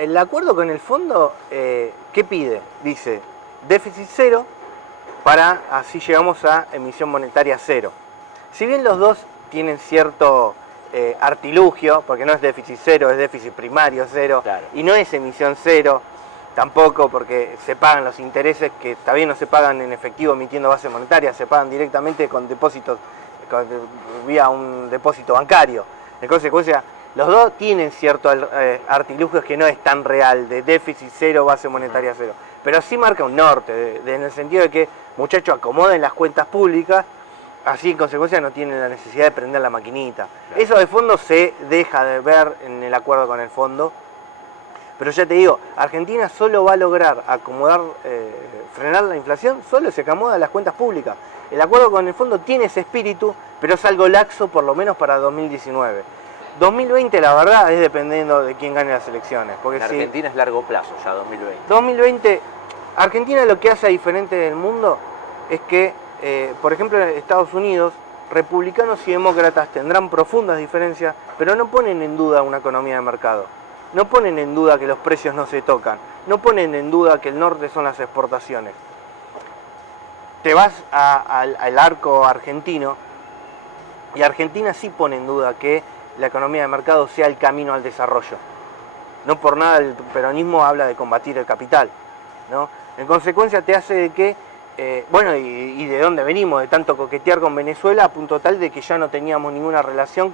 el acuerdo con el fondo, ¿qué pide? Dice déficit cero para así llegamos a emisión monetaria cero. Si bien los dos tienen cierto artilugio, porque no es déficit cero, es déficit primario cero, claro, y no es emisión cero, tampoco porque se pagan los intereses que también no se pagan en efectivo emitiendo base monetaria, se pagan directamente con depósitos, vía un depósito bancario. En consecuencia, los dos tienen cierto artilugios que no es tan real, de déficit cero, base monetaria cero, pero sí marca un norte, en el sentido de que, muchachos, acomoden las cuentas públicas, así en consecuencia no tienen la necesidad de prender la maquinita. Claro. Eso de fondo se deja de ver en el acuerdo con el fondo, pero ya te digo, Argentina solo va a lograr acomodar, frenar la inflación, solo se acomoda las cuentas públicas. El acuerdo con el fondo tiene ese espíritu, pero es algo laxo por lo menos para 2019. 2020 la verdad es dependiendo de quién gane las elecciones. Porque en Argentina es largo plazo ya 2020. 2020, Argentina lo que hace diferente del mundo es que, por ejemplo, en Estados Unidos, republicanos y demócratas tendrán profundas diferencias, pero no ponen en duda una economía de mercado. No ponen en duda que los precios no se tocan. No ponen en duda que el norte son las exportaciones. Te vas al arco argentino y Argentina sí pone en duda que la economía de mercado sea el camino al desarrollo. No por nada el peronismo habla de combatir el capital, ¿no? En consecuencia te hace de que, bueno, y de dónde venimos, de tanto coquetear con Venezuela a punto tal de que ya no teníamos ninguna relación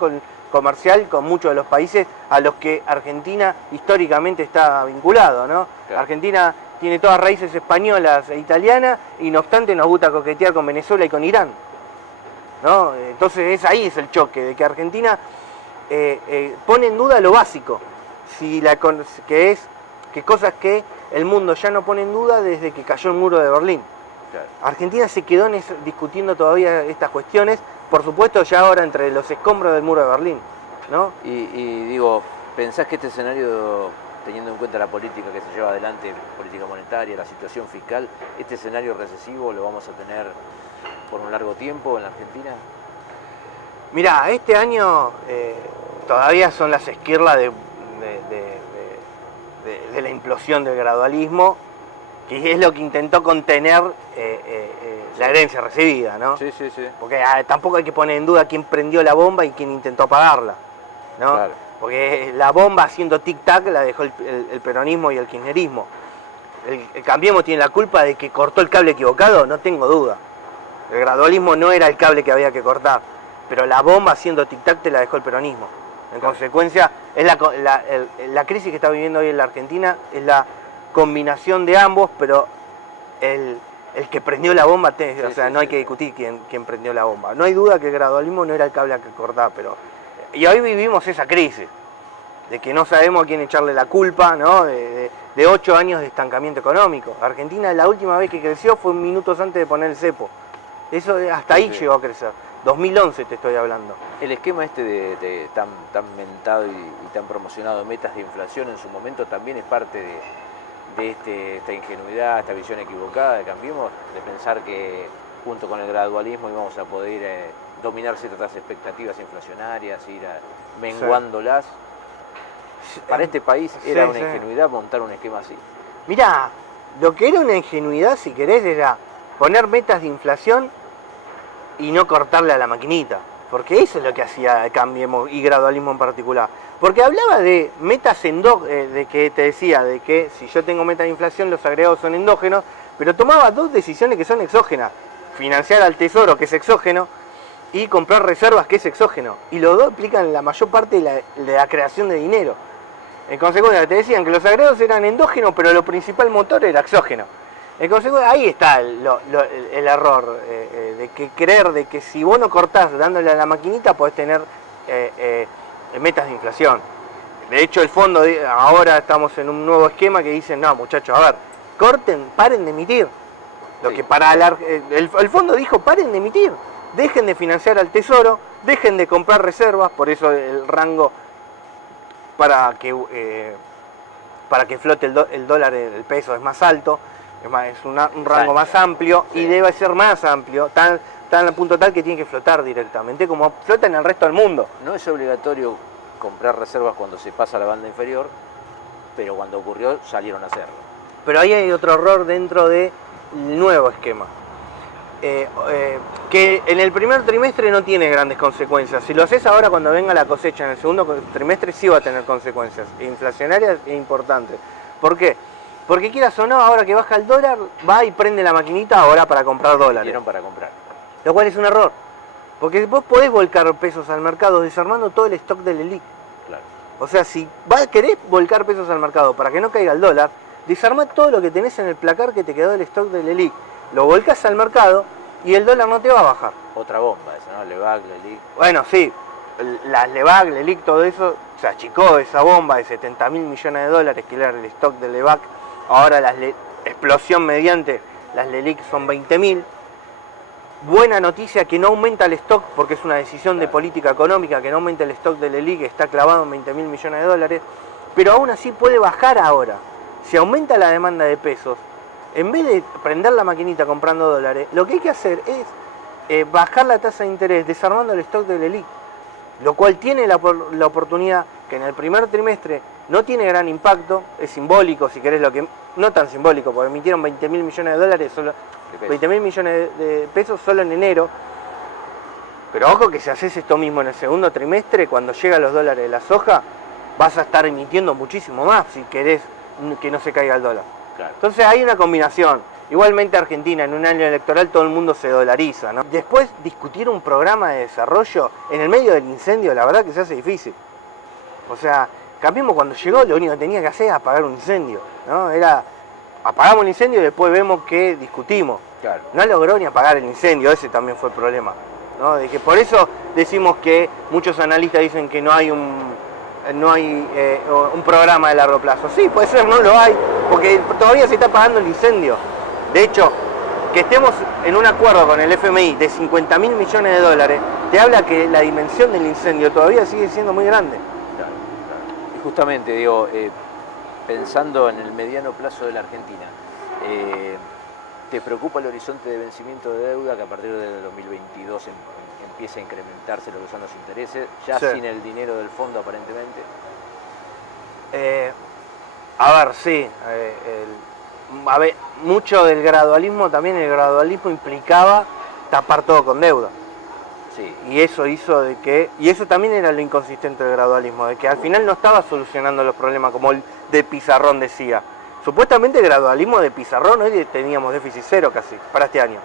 comercial con muchos de los países a los que Argentina históricamente está vinculado, ¿no? Claro. Argentina tiene todas raíces españolas e italianas y no obstante nos gusta coquetear con Venezuela y con Irán, ¿no? Entonces ahí es el choque, de que Argentina pone en duda lo básico, que cosas que el mundo ya no pone en duda desde que cayó el muro de Berlín. Claro. Argentina se quedó discutiendo todavía estas cuestiones, por supuesto ya ahora entre los escombros del muro de Berlín, ¿no? Y digo, ¿pensás que este escenario, teniendo en cuenta la política que se lleva adelante, política monetaria, la situación fiscal, este escenario recesivo lo vamos a tener por un largo tiempo en la Argentina? Mirá, este año todavía son las esquirlas de la implosión del gradualismo, que es lo que intentó contener la herencia recibida, ¿no? Sí, sí, sí. Porque tampoco hay que poner en duda quién prendió la bomba y quién intentó apagarla, ¿no? Claro. Porque la bomba haciendo tic-tac la dejó el peronismo y el kirchnerismo. El Cambiemos tiene la culpa de que cortó el cable equivocado, no tengo duda. El gradualismo no era el cable que había que cortar, pero la bomba haciendo tic-tac te la dejó el peronismo. En consecuencia, es la crisis que está viviendo hoy en la Argentina es la combinación de ambos, pero el que prendió la bomba, o sea, no hay que discutir quién prendió la bomba. No hay duda que el gradualismo no era el cable a que cortar, pero... Y hoy vivimos esa crisis, de que no sabemos a quién echarle la culpa, ¿no? De 8 años de estancamiento económico. Argentina la última vez que creció fue minutos antes de poner el cepo. Eso hasta ahí llegó a crecer. 2011 te estoy hablando. El esquema este tan mentado y tan promocionado de metas de inflación en su momento también es parte de esta ingenuidad, esta visión equivocada de Cambiemos, de pensar que junto con el gradualismo íbamos a poder dominar ciertas expectativas inflacionarias, ir menguándolas. Sí. Para este país era una ingenuidad montar un esquema así. Mirá, lo que era una ingenuidad, si querés, era poner metas de inflación y no cortarle a la maquinita, porque eso es lo que hacía Cambiemos y gradualismo en particular, porque hablaba de metas de que te decía, de que si yo tengo meta de inflación los agregados son endógenos, pero tomaba dos decisiones que son exógenas, financiar al tesoro, que es exógeno, y comprar reservas, que es exógeno, y los dos implican la mayor parte de la creación de dinero. En consecuencia te decían que los agregados eran endógenos, pero lo principal motor era exógeno. En consecuencia, ahí está el error, de que creer de que si vos no cortás dándole a la maquinita podés tener metas de inflación. De hecho, el fondo, ahora estamos en un nuevo esquema que dicen, no muchachos, a ver, corten, paren de emitir. Lo que para el fondo dijo, paren de emitir, dejen de financiar al tesoro, dejen de comprar reservas, por eso el rango para que flote el dólar, el peso es más alto. Es un rango más amplio, sí. Y debe ser más amplio, tan al punto tal que tiene que flotar directamente, como flota en el resto del mundo. No es obligatorio comprar reservas cuando se pasa a la banda inferior, pero cuando ocurrió salieron a hacerlo. Pero ahí hay otro error dentro del nuevo esquema. Que en el primer trimestre no tiene grandes consecuencias. Si lo haces ahora cuando venga la cosecha en el segundo trimestre sí va a tener consecuencias inflacionarias e importantes. ¿Por qué? Porque quieras o no, ahora que baja el dólar, va y prende la maquinita ahora para comprar dólares. Para comprar. Lo cual es un error. Porque vos podés volcar pesos al mercado desarmando todo el stock del ELIC. Claro. O sea, si querés volcar pesos al mercado para que no caiga el dólar, desarmá todo lo que tenés en el placar que te quedó del stock del ELIC. Lo volcás al mercado y el dólar no te va a bajar. Otra bomba esa, ¿no? Levac, LELIC. Bueno, sí, las Levac, LELIC, todo eso, se achicó esa bomba de 70.000 millones de dólares que era el stock de Levac. Ahora explosión mediante, las LELIC son 20.000. Buena noticia que no aumenta el stock, porque es una decisión de política económica, que no aumenta el stock de LELIC, que está clavado en 20.000 millones de dólares, pero aún así puede bajar ahora. Si aumenta la demanda de pesos, en vez de prender la maquinita comprando dólares, lo que hay que hacer es bajar la tasa de interés desarmando el stock del ELIC, lo cual tiene la oportunidad que en el primer trimestre no tiene gran impacto, es simbólico, si querés, no tan simbólico, porque emitieron 20.000 millones de dólares, 20.000 millones de pesos solo en enero, pero ojo que si haces esto mismo en el segundo trimestre, cuando llegan los dólares de la soja, vas a estar emitiendo muchísimo más si querés que no se caiga el dólar. Claro. Entonces hay una combinación. Igualmente Argentina en un año electoral todo el mundo se dolariza, ¿no? Después discutir un programa de desarrollo en el medio del incendio, la verdad que se hace difícil. O sea, Cambiemos cuando llegó lo único que tenía que hacer era apagar un incendio, ¿no? Apagamos el incendio y después vemos que discutimos. Claro. No logró ni apagar el incendio, ese también fue el problema, ¿no? De que por eso decimos que muchos analistas dicen que no hay un programa de largo plazo. Sí, puede ser, no lo hay, porque todavía se está apagando el incendio. De hecho, que estemos en un acuerdo con el FMI de 50.000 millones de dólares, te habla que la dimensión del incendio todavía sigue siendo muy grande. Claro, claro. Y justamente, digo, pensando en el mediano plazo de la Argentina, ¿te preocupa el horizonte de vencimiento de deuda que a partir del 2022 empieza a incrementarse lo que son los intereses, ya sí, sin el dinero del fondo aparentemente? A ver, sí. Mucho del gradualismo, también el gradualismo implicaba tapar todo con deuda. Sí. Y eso hizo de que, y eso también era lo inconsistente del gradualismo, de que al final no estaba solucionando los problemas como el de Pizarrón decía. Supuestamente el gradualismo de Pizarrón, hoy teníamos déficit cero casi, para este año.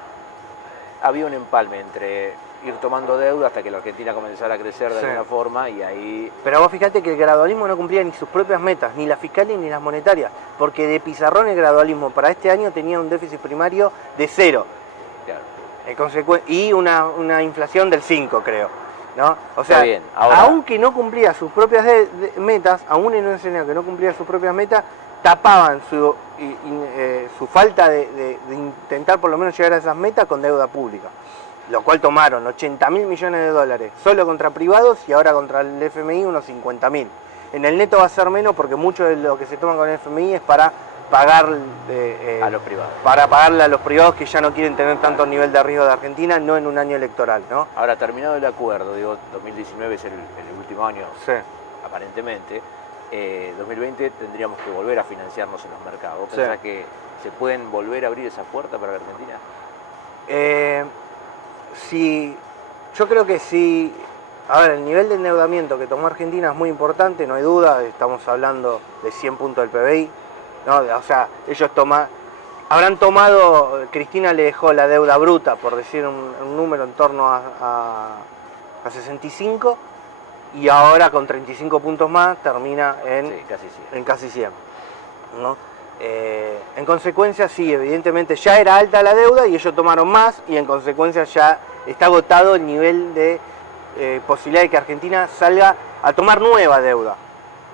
Había un empalme entre ir tomando deuda hasta que la Argentina comenzara a crecer de sí, alguna forma y ahí... Pero vos fíjate que el gradualismo no cumplía ni sus propias metas, ni las fiscales ni las monetarias, porque de Pizarrón el gradualismo para este año tenía un déficit primario de 0. Claro. Y una inflación del 5, creo, ¿no? O sea, bien. Ahora, aunque no cumplía sus propias metas, aún en un escenario que no cumplía sus propias metas, tapaban su falta de intentar por lo menos llegar a esas metas con deuda pública, lo cual tomaron 80.000 millones de dólares solo contra privados y ahora contra el FMI unos 50.000. En el neto va a ser menos porque mucho de lo que se toma con el FMI es para pagar a los privados. Para pagarle a los privados que ya no quieren tener tanto nivel de riesgo de Argentina, no en un año electoral, ¿no? Ahora, terminado el acuerdo, digo, 2019 es el último año, sí, aparentemente, 2020 tendríamos que volver a financiarnos en los mercados. Sí. ¿Pensás que se pueden volver a abrir esas puertas para la Argentina? Sí, yo creo que sí. A ver, el nivel de endeudamiento que tomó Argentina es muy importante, no hay duda, estamos hablando de 100 puntos del PBI, ¿no? O sea, ellos habrán tomado, Cristina le dejó la deuda bruta, por decir un número en torno a 65, y ahora con 35 puntos más termina en casi 100, ¿no? En consecuencia, sí, evidentemente ya era alta la deuda y ellos tomaron más, y en consecuencia ya está agotado el nivel de posibilidad de que Argentina salga a tomar nueva deuda.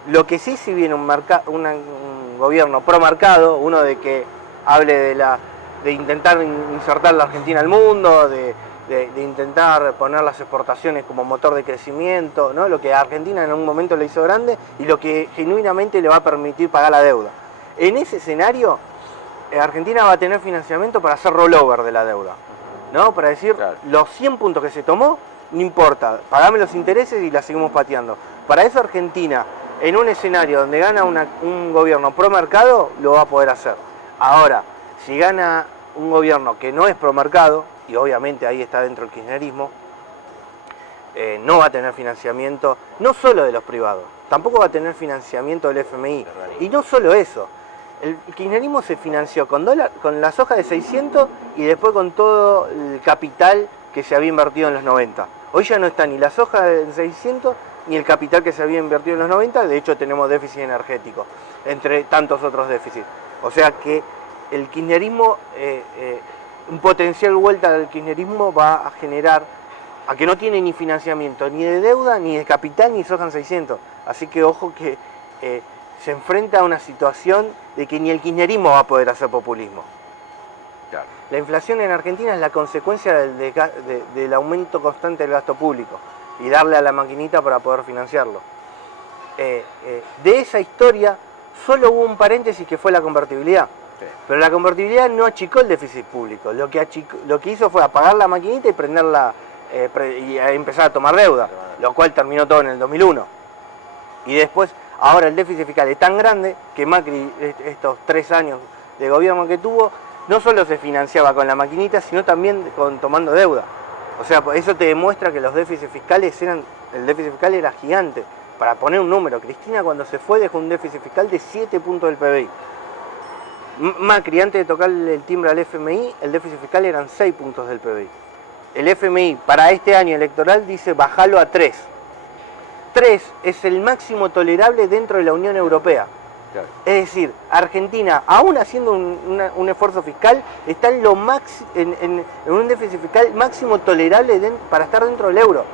Lo que sí, si viene un gobierno pro-mercado, uno de que hable de intentar insertar la Argentina al mundo, de intentar poner las exportaciones como motor de crecimiento, ¿no? Lo que a Argentina en un momento le hizo grande y lo que genuinamente le va a permitir pagar la deuda. En ese escenario, Argentina va a tener financiamiento para hacer rollover de la deuda, ¿no? Para decir, claro, los 100 puntos que se tomó, no importa, pagame los intereses y la seguimos pateando. Para eso Argentina en un escenario donde gana un gobierno pro mercado, lo va a poder hacer. Ahora, si gana un gobierno que no es pro mercado, y obviamente ahí está dentro el kirchnerismo, no va a tener financiamiento, no solo de los privados, tampoco va a tener financiamiento del FMI. Y no solo eso, el kirchnerismo se financió con la soja de 600 y después con todo el capital que se había invertido en los 90. Hoy ya no está ni la soja de 600 ni el capital que se había invertido en los 90, de hecho tenemos déficit energético, entre tantos otros déficits. O sea que el kirchnerismo, un potencial vuelta del kirchnerismo va a generar a que no tiene ni financiamiento, ni de deuda, ni de capital, ni soja en 600. Así que ojo que se enfrenta a una situación de que ni el kirchnerismo va a poder hacer populismo. Claro. La inflación en Argentina es la consecuencia del aumento constante del gasto público y darle a la maquinita para poder financiarlo. De esa historia solo hubo un paréntesis que fue la convertibilidad. Sí. Pero la convertibilidad no achicó el déficit público. Lo que hizo fue apagar la maquinita y prenderla y empezar a tomar deuda, lo cual terminó todo en el 2001. Y después, ahora el déficit fiscal es tan grande que Macri, estos 3 años de gobierno que tuvo, no solo se financiaba con la maquinita, sino también tomando deuda. O sea, eso te demuestra que los déficits fiscales el déficit fiscal era gigante. Para poner un número, Cristina cuando se fue dejó un déficit fiscal de 7 puntos del PBI. Macri, antes de tocarle el timbre al FMI, el déficit fiscal eran 6 puntos del PBI. El FMI para este año electoral dice bajalo a 3. 3 es el máximo tolerable dentro de la Unión Europea. Claro. Es decir, Argentina, aún haciendo un esfuerzo fiscal, está en un déficit fiscal máximo tolerable para estar dentro del euro.